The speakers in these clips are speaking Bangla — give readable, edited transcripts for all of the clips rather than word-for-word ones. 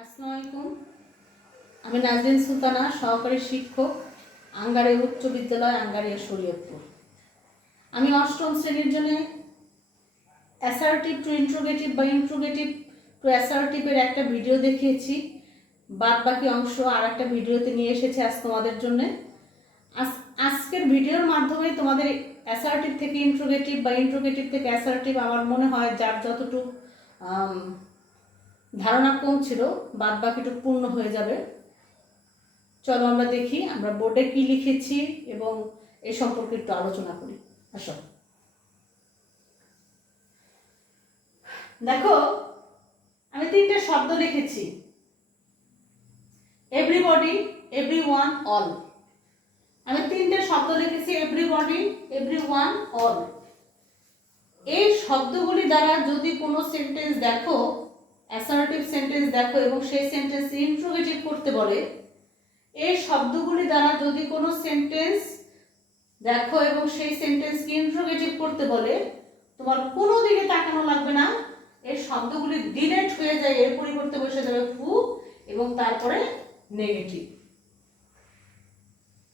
আসসালামু আলাইকুম। আমি নাজরিন সুলতানা, সহকারী শিক্ষক, আঙ্গারিয়া উচ্চ বিদ্যালয়, আঙ্গারিয়া শরীয়তপুর। আমি অষ্টম শ্রেণীর জন্য অ্যাসার্টিভ টু ইন্ট্রোগেটিভ বা ইন্ট্রোগেটিভ টু অ্যাসার্টিভের একটা ভিডিও দেখিয়েছি। বাদ বাকি অংশ আর একটা ভিডিওতে নিয়ে এসেছি আজ তোমাদের জন্য। আজকের ভিডিওর মাধ্যমে তোমাদের অ্যাসার্টিভ থেকে ইন্ট্রোগেটিভ বা ইন্ট্রোগেটিভ থেকে অ্যাসার্টিভ আমার মনে হয় যার যতটুকু ধারণা কম ছিল বাদ বাকিটুকু পূর্ণ হয়ে যাবে। চলো আমরা দেখি আমরা বোর্ডে কি লিখেছি এবং এই সম্পর্কে একটু আলোচনা করি। আসো, দেখো আমি তিনটে শব্দ লিখেছি: এভরিবডি, এভরিওয়ান, অল। আমি তিনটে শব্দ লিখেছি: এভরিবডি, এভরিওয়ান, অল। এই শব্দগুলি দ্বারা যদি কোনো সেন্টেন্স দেখো, অ্যাসার্টিভ সেন্টেন্স দেখো এবং সেই সেন্টেন্স ইন্ট্রোগেটিভ করতে বলে, এই শব্দগুলি দ্বারা যদি কোনো সেন্টেন্স দেখো এবং সেই সেন্টেন্সকে ইন্ট্রোগেটিভ করতে বলে, তোমার কোনো দিকে তাকানো লাগবে না, এই শব্দগুলি ডিলেট হয়ে যায়, এর পরিবর্তে বসে যাবে হু এবং তারপরে নেগেটিভ।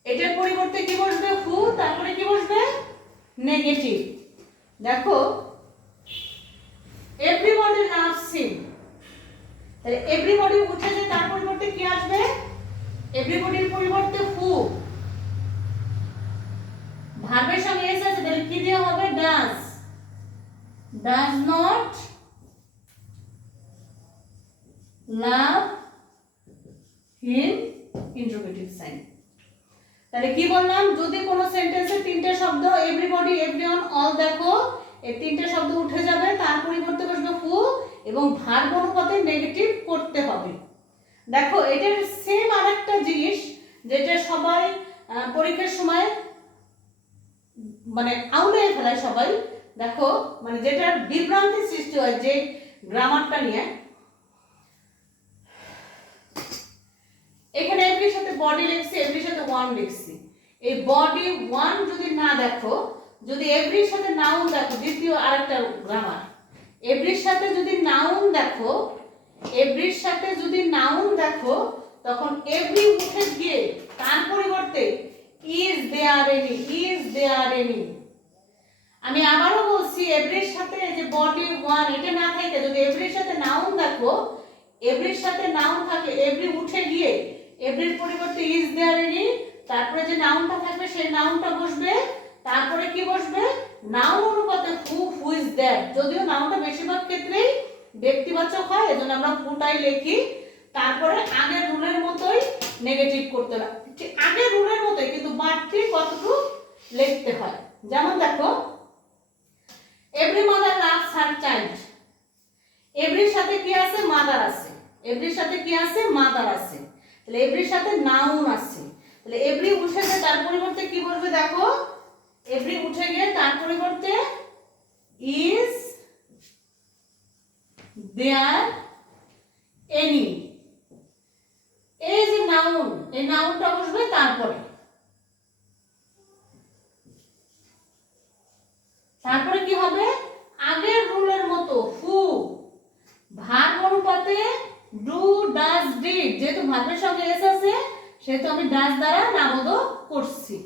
এটার পরিবর্তে কি বসবে? হু, তারপরে কি বসবে? নেগেটিভ। দেখো, এভরিবডি লাভস হিম, তাহলে এভরিবডি উঠে যে তার পরিবর্তে কি আসবে? এভরিবডির পরিবর্তে হু। ভার্বের সঙ্গে এস আছে, তাহলে কি দেওয়া হবে? Does. Does not love him, interrogative sign. তাহলে কি বললাম? যদি কোনো সেন্টেন্সে তিনটে শব্দ এভরিবডি, এভরিওয়ান, অল দেখো, এই তিনটে শব্দ উঠে যাবে, তার পরিবর্তে বসবে হু এবং ভার্ব অনুপাতে নেগেটিভ করতে হবে। দেখো, এটার সেম আরেকটা জিনিস যেটা সবাই পরীক্ষার সময় মানে আউলে ফেলায় সবাই। দেখো, মানে যেটার বিভ্রান্তি সৃষ্টি হয় যে গ্রামারটা নিয়ে, এখানে এভরির সাথে বডি লিখছি, এভরির সাথে ওয়ান লিখছি। এই বডি ওয়ান যদি না দেখো, যদি এভরির সাথে নাউন দেখো, দ্বিতীয় আরেকটা গ্রামার, এভরির সাথে যদি নাউন দেখো, এভরির সাথে যদি নাউন দেখো, তখন এভরি উঠে গিয়ে তার পরিবর্তে is there any, is there any. আমি আবারও বলছি, এভরির সাথে যে বডি ওয়ান এটা না থাকে, যদি এভরির সাথে নাউন দেখো, এভরির সাথে নাউন থাকে, এভরি উঠে গিয়ে এভরির পরিবর্তে ইজ দেয়ার এনি, তারপরে যে নাউনটা থাকবে সেই নাউনটা বসবে, তারপরে কি বসবে? নাউন অনুপাতে হু, হু ইজ দ্যাট। যদিও নাউনটা বেশিরভাগ ক্ষেত্রেই ব্যক্তিবাচক হয়, এজন্য আমরা হুটাই লিখি। তারপরে আগের রুলের মতোই নেগেটিভ করতে হয়, ঠিক আগের রুলের মতোই, কিন্তু বাড়তি কতটুকু লিখতে হয়। যেমন দেখো, every mother loves her child. এভরির সাথে কি আছে? মাদার আছে। এভরির সাথে কি আছে? মাদার আছে। তাহলে এভরির সাথে নাউন আছে, তাহলে এভরি উঠে গিয়ে তার পরিবর্তে কি বসবে? দেখো, এভরি উঠে গিয়ে তার পরিবর্তে ইজ দেয়ার এনি। এই যে নাউন, এই নাউনটা বসবে তারপরে। তারপরে কি হবে? আগের রুলের মতো হু, ভার্ব অনুপাতে ডু, ডাজ, ডিড। যেহেতু ভার্বের সঙ্গে এস আছে, সেহেতু আমি ডাজ দ্বারা নামোদক করছি।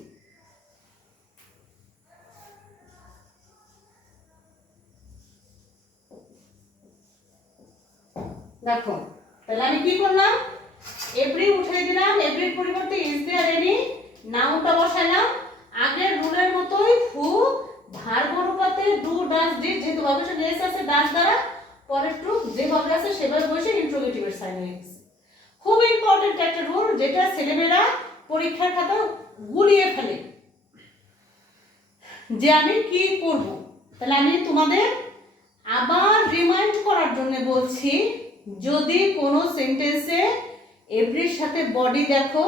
দেখো, তাহলে আমি কি করলাম? এভরি উঠে দিলাম, এভরির পরিবর্তে ইজ দেয়ার এনি, নাউনটা বসাইলাম, আগের রুলের মতোই হু, ভার্ব অনুপাতে ডু, ডাজ, ডিড। যেহেতু ভার্বের সঙ্গে এস আছে, ডাজ দ্বারা পরের টু যেভাবে আছে সেভাবে বসে ইন্ট্রোগেটিভের সাইন লিখছি। খুব ইম্পর্টেন্ট একটা রুল, যেটা ছেলেমেয়েরা পরীক্ষার খাতা গুলিয়ে ফেলে যে আমি কি করব। তাহলে আমি তোমাদের আবার রিমাইন্ড করার জন্য বলছি, যদি কোনো সেন্টেন্সে এভরির সাথে বডি দেখো,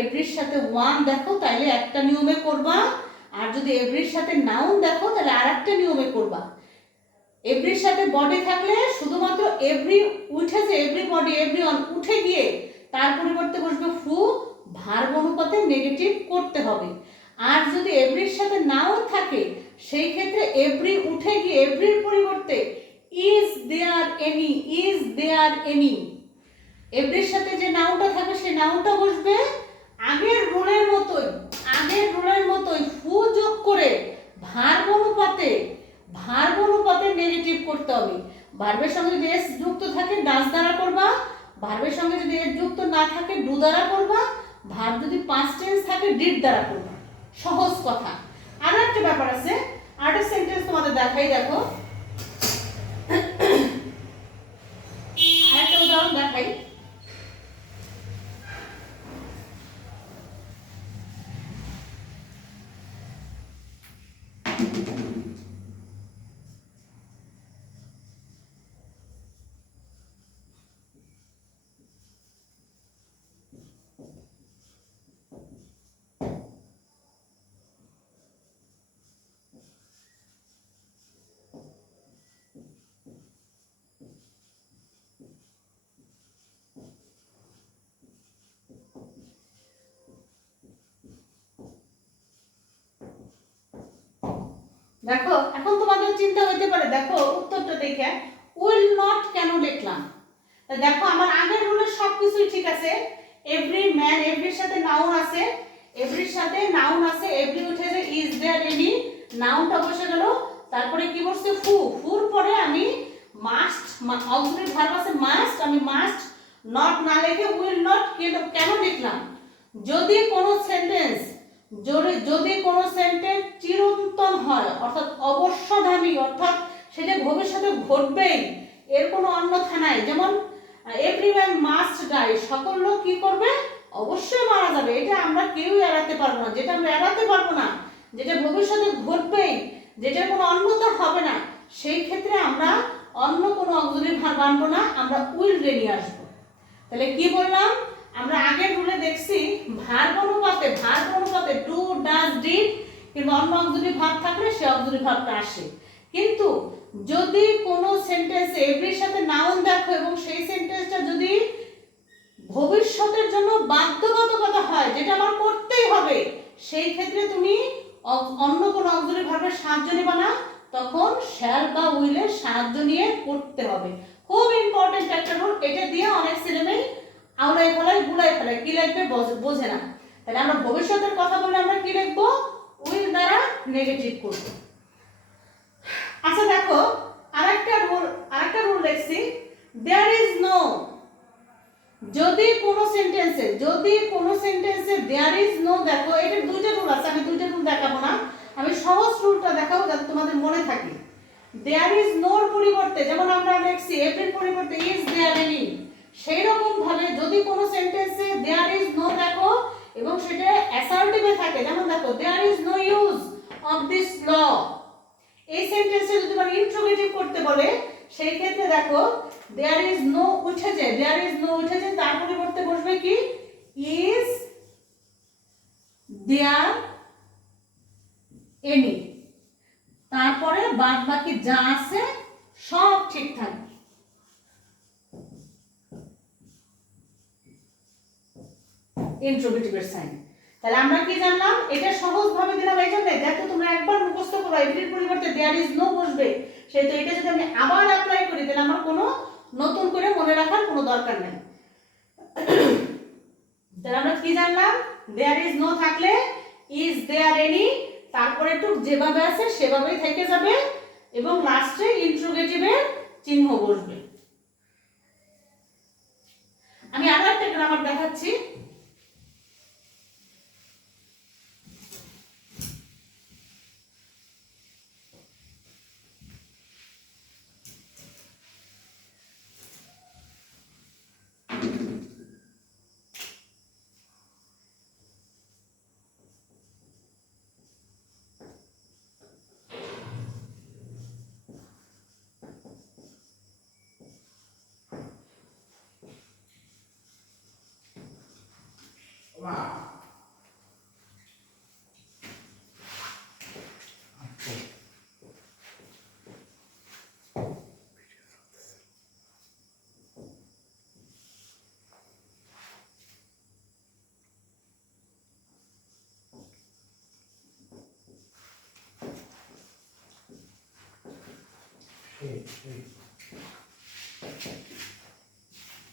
এভরির সাথে ওয়ান দেখো, তাহলে একটা নিয়মে করবা, আর যদি এভরির সাথে নাউন দেখো তাহলে আরেকটা নিয়মে করবা। এভরির সাথে বডি থাকলে শুধুমাত্র এভরি উঠেছে, এভরি বডি, এভরিওয়ান উঠে গিয়ে তার পরিবর্তে বসবে হু, ভার্ব অনুপাতে নেগেটিভ করতে হবে। আর যদি এভরির সাথে নাউন থাকে, সেই ক্ষেত্রে এভরি উঠে গিয়ে এভরির পরিবর্তে is there any, is there any. এভরির সাথে যে নাউনটা থাকবে সেই নাউনটা বসবে আগের রুলের মতোই হু যোগ করে ভার্ব অনুপাতে নেগেটিভ করতে হবে। ভার্বের সঙ্গে যদি এস যুক্ত থাকে ডাজ দ্বারা করবা, ভার্বের সঙ্গে যদি এস যুক্ত না থাকে ডু দ্বারা করবা, ভার্ব যদি পাস্ট টেন্স থাকে ডিড দ্বারা করবা। সহজ কথা। আর একটা ব্যাপার আছে, আরেকটা সেন্টেন্স তোমাদের দেখাই, দেখো আরেকটা উদাহরণ দেখাই। দেখো এখন তোমাদের চিন্তা হইতে পারে, দেখো উত্তরটা দেখে উইল নট কেন লিখলাম। তা দেখো আমার আগের রুলে সবকিছুই ঠিক আছে। এভরি ম্যান, এভরির সাথে নাউন আছে, এভরি উঠে যে ইজ দেয়ার এনি, নাউনটা বসে গেল। তারপরে কি বসছে হু, হুর পরে আমি মাস্ট, অক্সিলারি ভার্ব আছে মাস্ট, আমি মাস্ট নট না লিখে উইল নট কেন লিখলাম। যদি কোনো সেন্টেন্স চিরন্তন হয়, অর্থাৎ অবশ্যগামী, অর্থাৎ সেটা ভবিষ্যতে ঘটবেই, এর কোনো অন্যথা নাই। যেমন এভরিওয়ান মাস্ট ডাই, সকল লোক কি করবে, অবশ্যই মারা যাবে। এটা আমরা কেউ এড়াতে পারবো না। যেটা আমরা এড়াতে পারবো না, যেটা ভবিষ্যতে ঘটবেই, যেটা কোনো অন্যথা হবে না, সেই ক্ষেত্রে আমরা অন্য কোনো অক্সিলারি ভার্ব আনবো না, আমরা উইল রে নিয়ে আসবো। তাহলে কি বললাম, আমরা আগের রুলে দেখছি ভার্ব অনুপাতে ডু ডাজ ডিড কিংবা অন্য অক্সিলারি ভার্ব থাকলে সেই অক্সিলারি ভার্বটা আসে। কিন্তু যদি কোনো সেন্টেন্সে এভরির সাথে নাউন দেখো এবং সেই সেন্টেন্সটা যদি ভবিষ্যতের জন্য বাধ্যবাধকতা হয়, যেটা আমার করতেই হবে, সেই ক্ষেত্রে তুমি অন্য কোনো অক্সিলারি ভার্বের সাহায্য নেবা না, তখন শ্যাল বা উইলের সাহায্য নিয়ে করতে হবে। খুব ইম্পর্টেন্ট একটা রুল, এটা দিয়ে অনেক ছেলেমেয়ে আউলাই ফেলায় গুলাই ফেলায়, কি লিখবে বোঝে না। তাহলে আমরা ভবিষ্যতের কথা বলে আমরা কি লিখবো, উইল দ্বারা নেগেটিভ করব। আচ্ছা দেখো আরেকটা রুল লিখছি, দেয়ার ইজ নো। যদি কোনো সেন্টেন্সে দেয়ার ইজ নো, দেখো এটা দুইটা রুল আছে, আমি দুইটা রুল দেখাবো না, আমি সহজ রুলটা দেখাবো যাতে তোমাদের মনে থাকে। দেয়ার ইজ নোর পরিবর্তে, যেমন আমরা লিখছি এভরির পরিবর্তে ইজ দেয়ার এনি, সেই রকম ভাবে যদি কোনো সেন্টেন্সে দেয়ার ইজ নো দেখো এবং সেটা অ্যাসার্টিভে থাকে, যেমন দেখো there is no use of this law, এই সেন্টেন্সে যদি আমরা ইন্ট্রোগেটিভ করতে বলে, সেই ক্ষেত্রে দেখো দেয়ার ইজ নো উঠেছে, তার পরিবর্তে বসবে কি ইজ দেয়ার এনি, তারপরে বাদ বাকি যা আছে সব ঠিক থাকবে। ইন্ট্রোগেটিভের সাইন। তাহলে আমরা কি জানলাম, এটা সহজ ভাবে দিলাম এই জন্য যাতে তোমরা একবার মুখস্থ করো, এভরির পরিবর্তে দেয়ার ইজ নো বসবে, সেহেতু এটা যদি আমি আবার অ্যাপ্লাই করি তাহলে আমার কোনো নতুন করে মনে রাখার কোনো দরকার নেই। তাহলে আমরা কি জানলাম, দেয়ার ইজ নো থাকলে ইজ দেয়ার এনি, তারপরে একটু যেভাবে আছে সেভাবেই থেকে যাবে এবং লাস্টে ইন্ট্রোগেটিভের চিহ্ন বসবে। আমি আরো একটা গ্রামার দেখাচ্ছি।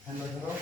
হ্যাঁ ধরো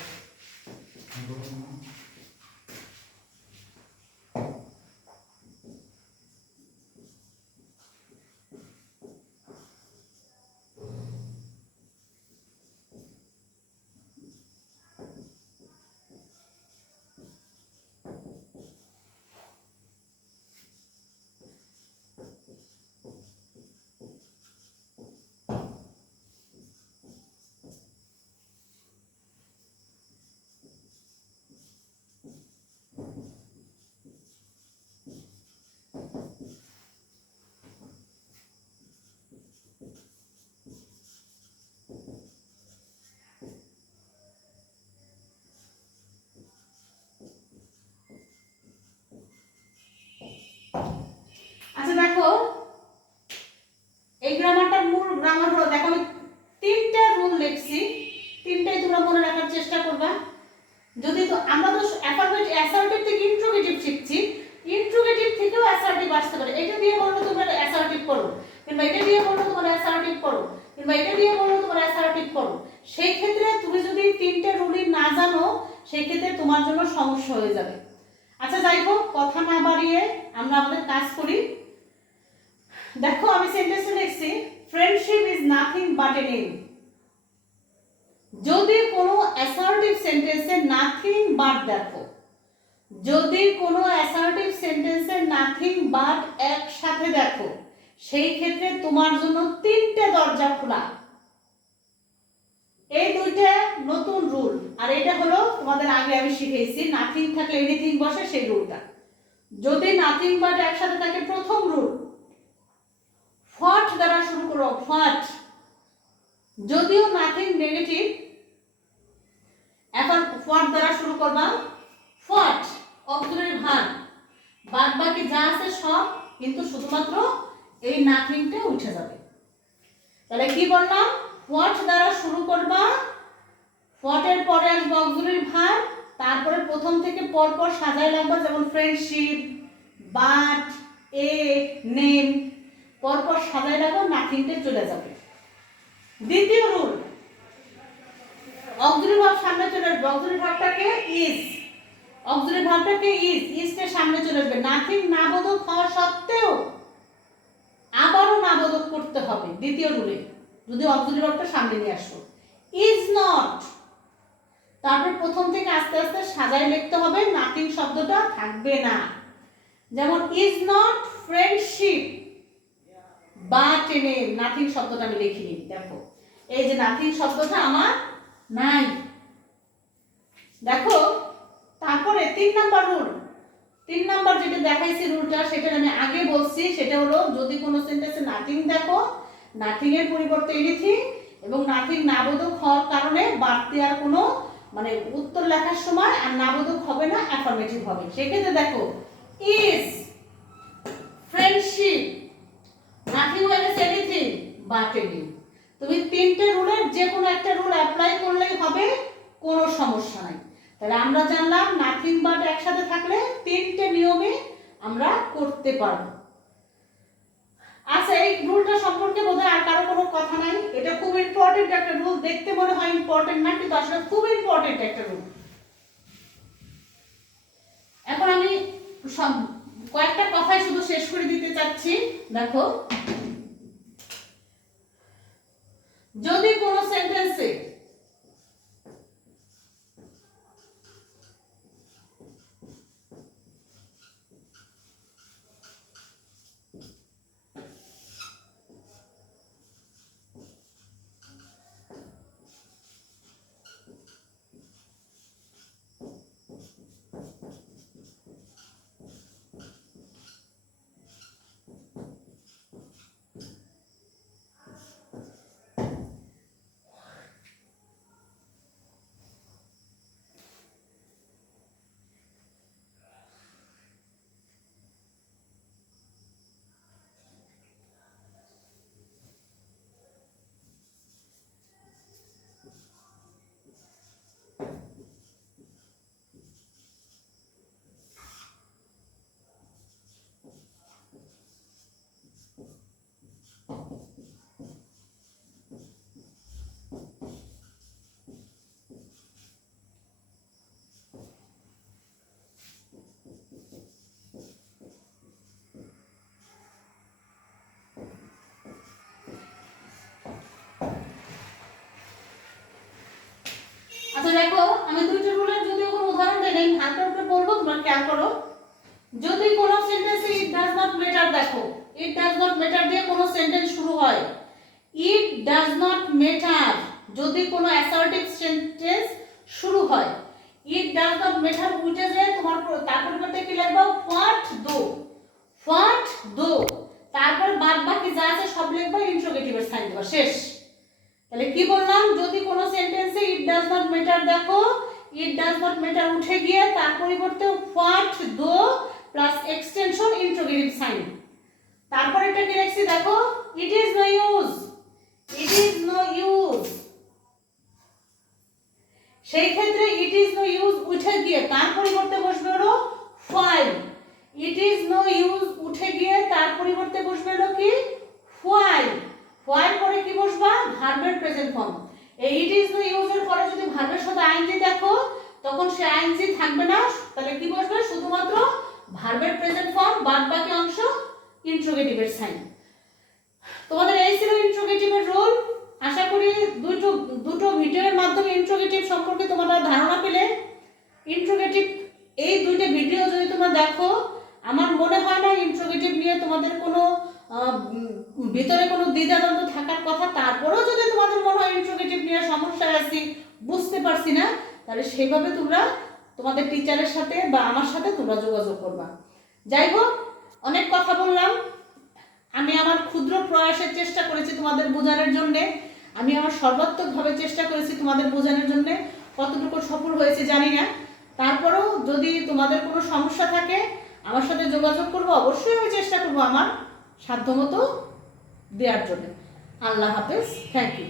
যদি তো আমরা তো অ্যাফারমেটিভ অ্যাসার্টিভ থেকে ইন্ট্রোগেটিভ শিখছি, ইন্ট্রোগেটিভ থেকেও অ্যাসার্টিভ আসতে পারে। এটা দিয়ে বললো তোমরা অ্যাসার্টিভ করো, কিংবা এটা দিয়ে বললো তোমরা অ্যাসার্টিভ করো, কিংবা এটা দিয়ে বললো তোমরা অ্যাসার্টিভ করো। সেই ক্ষেত্রে তুমি যদি তিনটে রুলই না জানো, সেই ক্ষেত্রে তোমার জন্য সমস্যা হয়ে যাবে। আচ্ছা যাই হোক, কথা না বাড়িয়ে আমরা আমাদের কাজ করি। দেখো আমি সেন্টেন্সে লিখছি friendship is nothing but a name. যদি কোনো অ্যাসার্টিভ সেন্টেন্সে নাথিং বাট দেখো, যদি কোনো অ্যাসার্টিভ সেন্টেন্সে নাথিং বাট একসাথে দেখো, সেই ক্ষেত্রে তোমার জন্য তিনটে দরজা খোলা। এই দুইটা নতুন রুল, আর এটা হলো তোমাদের আগে আমি শিখিয়েছি নাথিং থাকলে এনিথিং বসে সেই রুলটা। যদি নাথিং বাট একসাথে থাকে, প্রথম রুল হোয়াট দ্বারা শুরু করো, হোয়াট। যদিও নাথিং নেগেটিভ, এখন হোয়াট দ্বারা শুরু করবা, হোয়াট অক্সিলারি ভার্ব, বাদ বাকি যা আছে সব কিন্তু শুধুমাত্র এই নাথিংটা উঠে যাবে। তাহলে কি বললাম, হোয়াট দ্বারা শুরু করবা, হোয়াট এর পরে আসবে অক্সিলারি ভার্ব, তারপরে প্রথম থেকে পরপর সাজায় লাগবে, যেমন ফ্রেন্ডশিপ, বাট, এ, নেম, পরপর সাজায় লাগবে, নাথিংটা চলে যাবে। দ্বিতীয় রুল, অক্সিলারি ভার্ব সামনে চলে আসবে, অক্সিলারি ভার্বটাকে ইজ, অক্সিলারি ভার্বটাকে ইজটা সামনে চলে আসবে। নাথিং নাবোধক হওয়া সত্ত্বেও আবারও নাবোধক করতে হবে দ্বিতীয় রুলে, যদি অক্সিলারি ভার্বটা সামনে নিয়ে আসো। ইজ নট, তারপর প্রথম থেকে আস্তে আস্তে সাজায় লিখতে হবে, নাথিং শব্দটা থাকবে না। যেমন is not friendship but a name, nothing শব্দটা আমি লিখিনি। দেখো এই যে নাথিং শব্দটা আমার নাই। দেখো তারপরে 3 নাম্বার রুল, 3 নাম্বার যেটা দেখাইছি রুলটা, সেটা আমি আগে বলছি, সেটা হলো যদি কোনো সেন্টেন্সে নাথিং দেখো, নাথিং এর পরিবর্তে এনিথিং, এবং নাথিং নাবোধক হওয়ার কারণে বাড়তি আর কোনো মানে উত্তর লেখার সময় আর নাবোধক হবে না, অ্যাফার্মেটিভ হবে। সেক্ষেত্রে দেখো ইজ, ফ্রেন্ডশিপ, নাথিং হয়ে গেছে এনিথিং বাট এনিথিং। তুমি তিনটে রুলের যে কোনো একটা রুল অ্যাপ্লাই করলেই হবে, কোনো সমস্যা নাই। তাহলে আমরা জানলাম নাথিং বাট একসাথে থাকলে তিনটে নিয়মে আমরা করতে পারবো। আচ্ছা এই রুলটা সম্পর্কে বোধহয় আর কারো কোনো কথা নাই। এটা খুব ইম্পর্টেন্ট একটা রুল, দেখতে মনে হয় ইম্পর্টেন্ট না, কিন্তু আসলে খুব ইম্পর্টেন্ট একটা রুল। এখন আমি কয়েকটা কথাই শুধু শেষ করে দিতে চাচ্ছি। দেখো যদি কোনো সেন্টেন্সে দেখো আমি দুইটা রুলের যদি কোনো উদাহরণ দেই, হালকা করে বলবো, তোমরা খেয়াল করো। যদি কোনো সেন্টেন্সে ইট ডাজ নট ম্যাটার, দেখো ইট ডাজ নট ম্যাটার দিয়ে কোনো সেন্টেন্স শুরু হয়, ইট ডাজ নট ম্যাটার যদি কোনো অ্যাসার্টিভ সেন্টেন্স শুরু হয়, ইট ডাজ নট ম্যাটার উঠে যায় তোমার, তার পরিবর্তে কি লিখবা, হোয়াট দো, হোয়াট দো, তারপর বাদ বাকি যা আছে সব লিখবা, ইন্টারোগেটিভের সাইন দেবা, শেষ। তাহলে কি বললাম, যদি কোনো সেন্টেন্সে ইট ডাজ নট ম্যাটার দেখো, ইট ডাজ নট ম্যাটার উঠে গিয়ে তার পরিবর্তে হোয়াট দো প্লাস এক্সটেনশন ইন্টারোগেটিভ সাইন, তারপর এটা কি লিখছি দেখো, it is no use, it is no use, সেই ক্ষেত্রে ইট ইজ নো ইউজ উঠে গিয়ে তার পরিবর্তে বসবে হলো file. It is no use উঠে গিয়ে তার পরিবর্তে বসবে হলো কি ফাইল। ফাইল পরে কি বসবা ভার্বের প্রেজেন্ট ফর্ম। এই ইট ইজ নো ইউজ এর পরে যদি ভার্বের সাথে আইএনজি দেখো তখন সে আইএনজি থাকবে না, তাহলে কি বসবে শুধুমাত্র ভার্বের প্রেজেন্ট ফর্ম, বাদ বাকি অংশ ইন্ট্রোগেটিভের সাইন। তোমাদের এই ছিল ইন্ট্রোগেটিভের রোল। আশা করি দুটো ভিডিওর মাধ্যমে ইন্ট্রোগেটিভ সম্পর্কে তোমরা ধারণা পেলে। ইন্ট্রোগেটিভ এই দুইটা ভিডিও যদি তোমরা দেখো আমার মনে হয় না ইন্ট্রোগেটিভ নিয়ে তোমাদের কোনো ভিতরে কোনো দ্বিধাদ্বন্দ্ব থাকার কথা। তারপরেও যদি তোমাদের মনে হয় ইন্ট্রোগেটিভ নিয়ে সমস্যায় আছি, বুঝতে পারছি না, তাহলে সেইভাবে তোমরা তোমাদের টিচারের সাথে বা আমার সাথে তোমরা যোগাযোগ করবা। যাই হোক, অনেক কথা বললাম। আমি আমার ক্ষুদ্র প্রয়াসের চেষ্টা করেছি তোমাদের বোঝানোর জন্যে। আমি আমার সর্বাত্মকভাবে চেষ্টা করেছি তোমাদের বোঝানোর জন্যে। কতটুকু সফল হয়েছে জানি না। তারপরেও যদি তোমাদের কোনো সমস্যা থাকে আমার সাথে যোগাযোগ করবো, অবশ্যই আমি চেষ্টা করবো আমার সাধ্যমতো দেওয়ার জন্য। আল্লাহ হাফেজ, থ্যাংক ইউ।